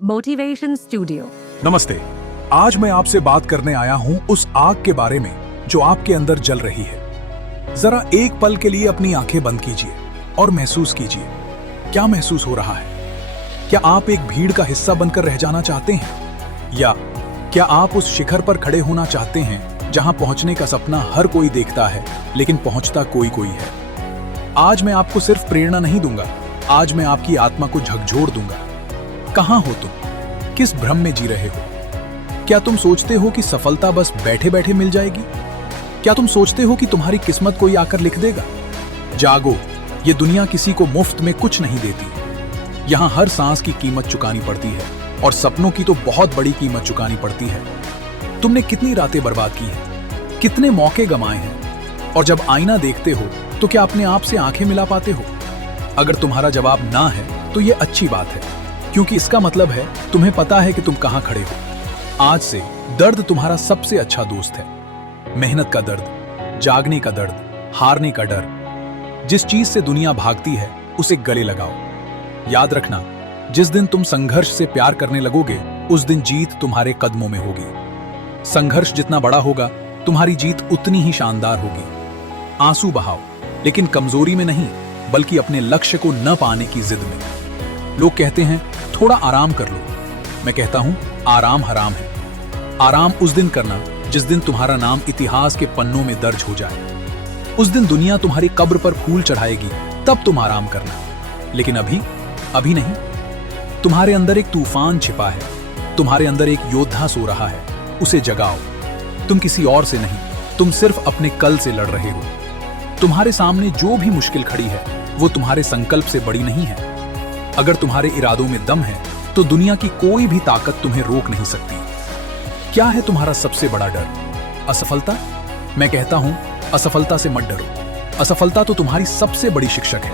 Motivation studio. नमस्ते। आज मैं आपसे बात करने आया हूं उस आग के बारे में जो आपके अंदर जल रही है। जरा एक पल के लिए अपनी आंखें बंद कीजिए और महसूस कीजिए, क्या महसूस हो रहा है? क्या आप एक भीड़ का हिस्सा बनकर रह जाना चाहते हैं, या क्या आप उस शिखर पर खड़े होना चाहते हैं जहां पहुंचने का सपना हर कोई देखता है लेकिन पहुंचता कोई कोई है? आज मैं आपको सिर्फ प्रेरणा नहीं दूंगा, आज मैं आपकी आत्मा को झकझोर दूंगा। कहां हो तुम? किस भ्रम में जी रहे हो? क्या तुम सोचते हो कि सफलता बस बैठे बैठे मिल जाएगी? क्या तुम सोचते हो कि तुम्हारी किस्मत कोई आकर लिख देगा? जागो, ये दुनिया किसी को मुफ्त में कुछ नहीं देती। यहां हर सांस की कीमत चुकानी पड़ती है, और सपनों की तो बहुत बड़ी कीमत चुकानी पड़ती है। तुमने कितनी रातें बर्बाद की हैं, कितने मौके गंवाए हैं, और जब आईना देखते हो तो क्या अपने आप से आंखें मिला पाते हो? अगर तुम्हारा जवाब ना है तो ये अच्छी बात है, क्योंकि इसका मतलब है तुम्हें पता है कि तुम कहां खड़े हो। आज से दर्द तुम्हारा सबसे अच्छा दोस्त है। मेहनत का दर्द, जागने का दर्द, हारने का डर, जिस चीज से दुनिया भागती है उसे गले लगाओ। याद रखना, जिस दिन तुम संघर्ष से प्यार करने लगोगे उस दिन जीत तुम्हारे कदमों में होगी। संघर्ष जितना बड़ा होगा तुम्हारी जीत उतनी ही शानदार होगी। आंसू बहाओ, लेकिन कमजोरी में नहीं, बल्कि अपने लक्ष्य को न पाने की जिद में। लोग कहते हैं थोड़ा आराम कर लो, मैं कहता हूं आराम हराम है। आराम उस दिन करना जिस दिन तुम्हारा नाम इतिहास के पन्नों में दर्ज हो जाए। उस दिन दुनिया तुम्हारी कब्र पर फूल चढ़ाएगी, तब तुम आराम करना। लेकिन अभी नहीं। तुम्हारे अंदर एक तूफान छिपा है, तुम्हारे अंदर एक योद्धा सो रहा है, उसे जगाओ। तुम किसी और से नहीं, तुम सिर्फ अपने कल से लड़ रहे हो। तुम्हारे सामने जो भी मुश्किल खड़ी है वो तुम्हारे संकल्प से बड़ी नहीं है। अगर तुम्हारे इरादों में दम है तो दुनिया की कोई भी ताकत तुम्हें रोक नहीं सकती। क्या है तुम्हारा सबसे बड़ा डर? असफलता? मैं कहता हूं असफलता से मत डरो। असफलता तो तुम्हारी सबसे बड़ी शिक्षक है।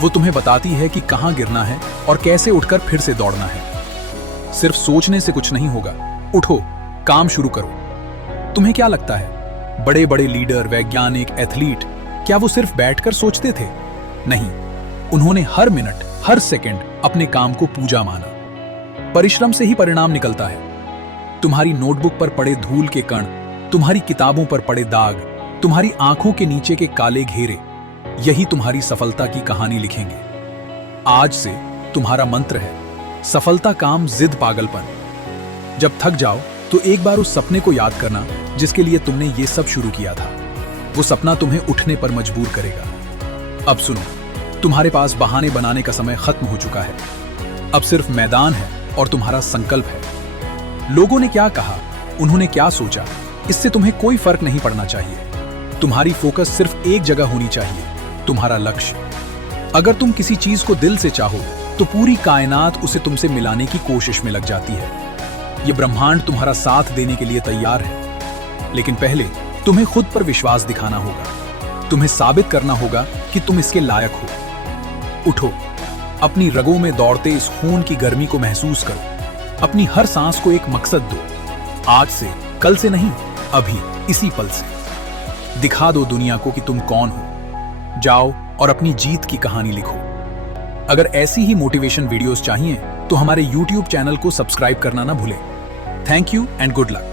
वो तुम्हें बताती है कि कहां गिरना है और कैसे उठकर फिर से दौड़ना है। सिर्फ सोचने से कुछ नहीं होगा, उठो, काम शुरू करो। तुम्हें क्या लगता है बड़े बड़े लीडर, वैज्ञानिक, एथलीट, क्या वो सिर्फ बैठकर सोचते थे? नहीं, उन्होंने हर मिनट, हर सेकंड अपने काम को पूजा माना। परिश्रम से ही परिणाम निकलता है। तुम्हारी नोटबुक पर पड़े धूल के कण, तुम्हारी किताबों पर पड़े दाग, तुम्हारी आंखों के नीचे के काले घेरे, यही तुम्हारी सफलता की कहानी लिखेंगे। आज से तुम्हारा मंत्र है सफलता काम जिद पागलपन। जब थक जाओ तो एक बार उस सपने को याद करना जिसके लिए तुमने ये सब शुरू किया था। वो सपना तुम्हें उठने पर मजबूर करेगा। अब सुनो, तुम्हारे पास बहाने बनाने का समय खत्म हो चुका है। अब सिर्फ मैदान है और तुम्हारा संकल्प है। लोगों ने क्या कहा, उन्होंने क्या सोचा, इससे तुम्हें कोई फर्क नहीं पड़ना चाहिए। तुम्हारी फोकस सिर्फ एक जगह होनी चाहिए, तुम्हारा लक्ष्य। अगर तुम किसी चीज को दिल से चाहो तो पूरी कायनात उसे तुमसे मिलाने की कोशिश में लग जाती है। ये ब्रह्मांड तुम्हारा साथ देने के लिए तैयार है, लेकिन पहले तुम्हें खुद पर विश्वास दिखाना होगा। तुम्हें साबित करना होगा कि तुम इसके लायक हो। उठो, अपनी रगों में दौड़ते इस खून की गर्मी को महसूस करो। अपनी हर सांस को एक मकसद दो। आज से, कल से नहीं, अभी, इसी पल से। दिखा दो दुनिया को कि तुम कौन हो। जाओ और अपनी जीत की कहानी लिखो। अगर ऐसी ही मोटिवेशन वीडियोस चाहिए तो हमारे YouTube चैनल को सब्सक्राइब करना ना भूलें। Thank you and good luck.